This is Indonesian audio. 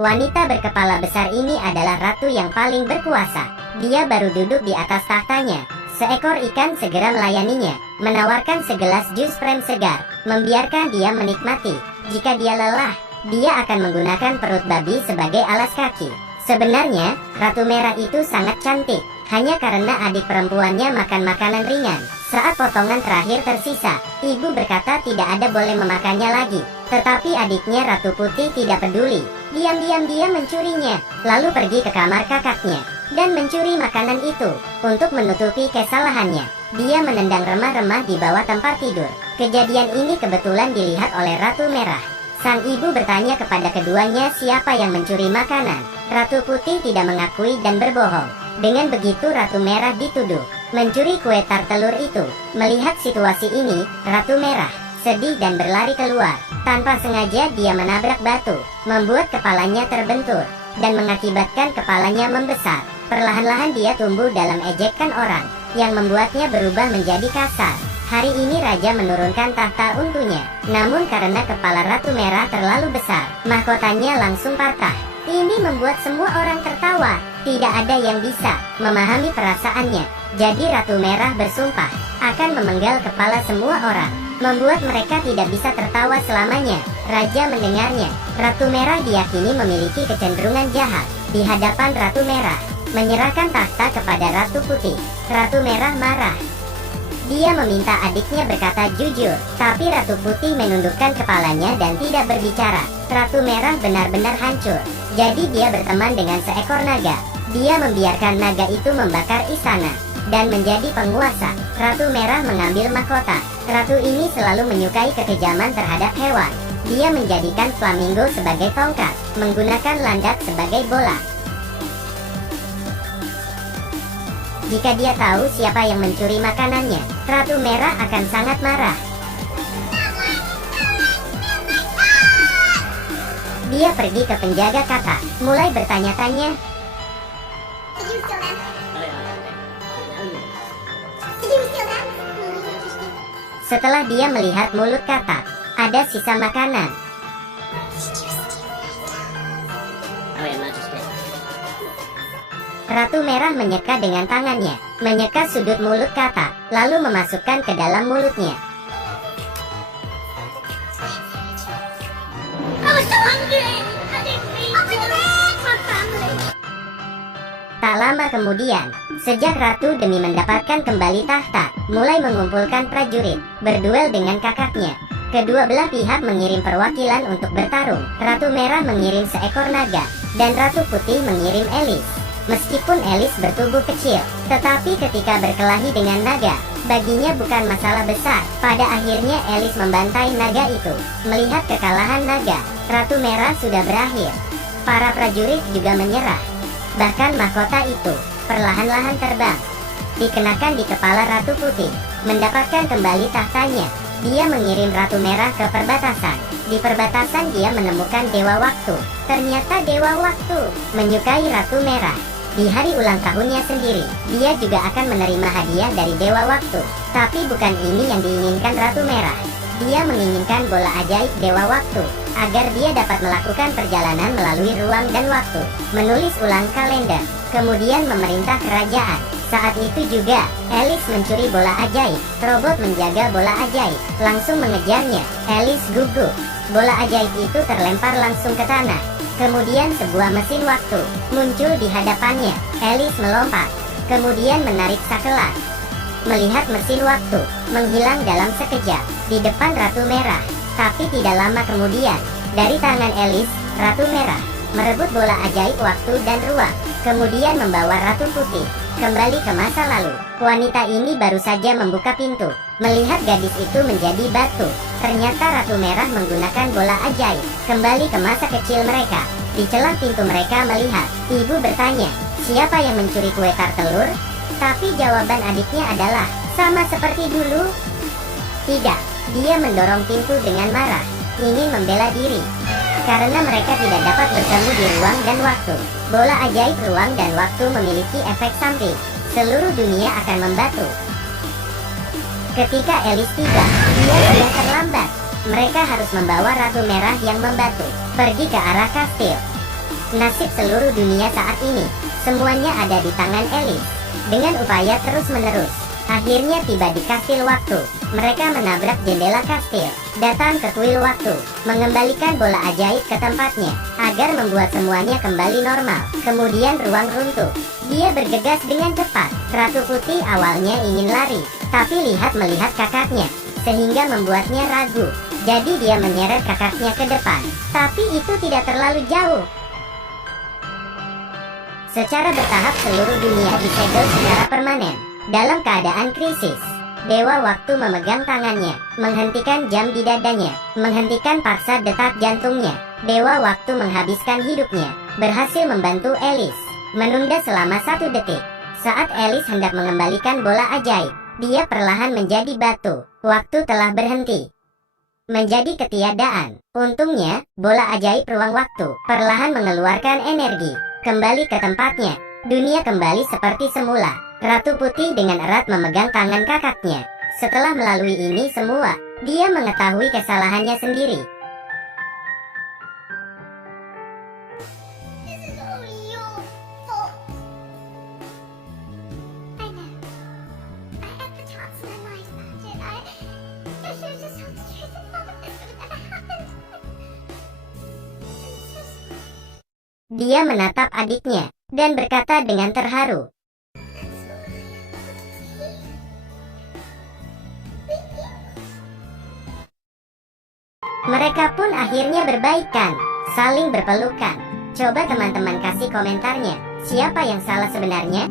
Wanita berkepala besar ini adalah ratu yang paling berkuasa. Dia baru duduk di atas tahtanya. Seekor ikan segera melayaninya, menawarkan segelas jus prem segar, membiarkan dia menikmati. Jika dia lelah, dia akan menggunakan perut babi sebagai alas kaki. Sebenarnya, Ratu Merah itu sangat cantik, hanya karena adik perempuannya makan makanan ringan. Saat potongan terakhir tersisa, ibu berkata tidak ada boleh memakannya lagi. Tetapi adiknya Ratu Putih tidak peduli. Diam-diam dia mencurinya, lalu pergi ke kamar kakaknya, dan mencuri makanan itu. Untuk menutupi kesalahannya, dia menendang remah-remah di bawah tempat tidur. Kejadian ini kebetulan dilihat oleh Ratu Merah. Sang ibu bertanya kepada keduanya siapa yang mencuri makanan. Ratu Putih tidak mengakui dan berbohong. Dengan begitu Ratu Merah dituduh mencuri kue tar telur itu. Melihat situasi ini, Ratu Merah sedih dan berlari keluar. Tanpa sengaja dia menabrak batu, membuat kepalanya terbentur, dan mengakibatkan kepalanya membesar. Perlahan-lahan dia tumbuh dalam ejekan orang, yang membuatnya berubah menjadi kasar. Hari ini raja menurunkan tahta untunya, namun karena kepala Ratu Merah terlalu besar, mahkotanya langsung patah. Ini membuat semua orang tertawa. Tidak ada yang bisa memahami perasaannya. Jadi Ratu Merah bersumpah akan memenggal kepala semua orang, membuat mereka tidak bisa tertawa selamanya. Raja mendengarnya. Ratu Merah diyakini memiliki kecenderungan jahat. Di hadapan Ratu Merah, menyerahkan tahta kepada Ratu Putih. Ratu Merah marah. Dia meminta adiknya berkata jujur, tapi Ratu Putih menundukkan kepalanya dan tidak berbicara. Ratu Merah benar-benar hancur. Jadi dia berteman dengan seekor naga. Dia membiarkan naga itu membakar istana dan menjadi penguasa. Ratu Merah mengambil mahkota. Ratu ini selalu menyukai kekejaman terhadap hewan. Dia menjadikan flamingo sebagai tongkat, menggunakan landak sebagai bola. Jika dia tahu siapa yang mencuri makanannya, Ratu Merah akan sangat marah. Dia pergi ke penjaga kata, mulai bertanya-tanya. Setelah dia melihat mulut kata, ada sisa makanan. Ratu Merah menyeka dengan tangannya, menyeka sudut mulut kata, lalu memasukkan ke dalam mulutnya. Tak lama kemudian, sejak Ratu demi mendapatkan kembali tahta, mulai mengumpulkan prajurit, berduel dengan kakaknya. Kedua belah pihak mengirim perwakilan untuk bertarung. Ratu Merah mengirim seekor naga, dan Ratu Putih mengirim Elis. Meskipun Elis bertubuh kecil, tetapi ketika berkelahi dengan naga, baginya bukan masalah besar. Pada akhirnya Elis membantai naga itu. Melihat kekalahan naga, Ratu Merah sudah berakhir. Para prajurit juga menyerah. Bahkan mahkota itu perlahan-lahan terbang, dikenakan di kepala Ratu Putih. Mendapatkan kembali tahtanya, dia mengirim Ratu Merah ke perbatasan. Di perbatasan dia menemukan Dewa Waktu. Ternyata Dewa Waktu menyukai Ratu Merah. Di hari ulang tahunnya sendiri, dia juga akan menerima hadiah dari Dewa Waktu. Tapi bukan ini yang diinginkan Ratu Merah. Dia menginginkan bola ajaib Dewa Waktu, agar dia dapat melakukan perjalanan melalui ruang dan waktu, menulis ulang kalender, kemudian memerintah kerajaan. Saat itu juga, Elis mencuri bola ajaib. Robot menjaga bola ajaib, langsung mengejarnya. Elis gugup. Bola ajaib itu terlempar langsung ke tanah. Kemudian sebuah mesin waktu muncul di hadapannya. Elis melompat, kemudian menarik sakelan. Melihat mesin waktu menghilang dalam sekejap di depan Ratu Merah. Tapi tidak lama kemudian, dari tangan Elis, Ratu Merah merebut bola ajaib waktu dan ruang, kemudian membawa Ratu Putih kembali ke masa lalu. Wanita ini baru saja membuka pintu, melihat gadis itu menjadi batu. Ternyata Ratu Merah menggunakan bola ajaib kembali ke masa kecil mereka. Di celah pintu mereka melihat, ibu bertanya, siapa yang mencuri kue tar telur? Tapi jawaban adiknya adalah, sama seperti dulu. Tidak, dia mendorong pintu dengan marah, ingin membela diri. Karena mereka tidak dapat bertemu di ruang dan waktu. Bola ajaib ruang dan waktu memiliki efek samping. Seluruh dunia akan membatu. Ketika Elis tiba, dia sudah terlambat. Mereka harus membawa Ratu Merah yang membatu pergi ke arah kastil. Nasib seluruh dunia saat ini, semuanya ada di tangan Alice. Dengan upaya terus-menerus, akhirnya tiba di kastil waktu. Mereka menabrak jendela kastil, datang ke kuil waktu, mengembalikan bola ajaib ke tempatnya, agar membuat semuanya kembali normal. Kemudian ruang runtuh. Dia bergegas dengan cepat. Ratu Putih awalnya ingin lari, tapi melihat kakaknya, sehingga membuatnya ragu. Jadi dia menyeret kakaknya ke depan. Tapi itu tidak terlalu jauh. Secara bertahap seluruh dunia disegel secara permanen. Dalam keadaan krisis, Dewa Waktu memegang tangannya, menghentikan jam di dadanya, menghentikan paksa detak jantungnya. Dewa Waktu menghabiskan hidupnya, berhasil membantu Alice, menunda selama 1 detik. Saat Alice hendak mengembalikan bola ajaib, dia perlahan menjadi batu. Waktu telah berhenti, menjadi ketiadaan. Untungnya, bola ajaib ruang waktu perlahan mengeluarkan energi, kembali ke tempatnya. Dunia kembali seperti semula. Ratu Putih dengan erat memegang tangan kakaknya. Setelah melalui ini semua, dia mengetahui kesalahannya sendiri. Dia menatap adiknya dan berkata dengan terharu, mereka pun akhirnya berbaikan, saling berpelukan. Coba teman-teman kasih komentarnya, siapa yang salah sebenarnya?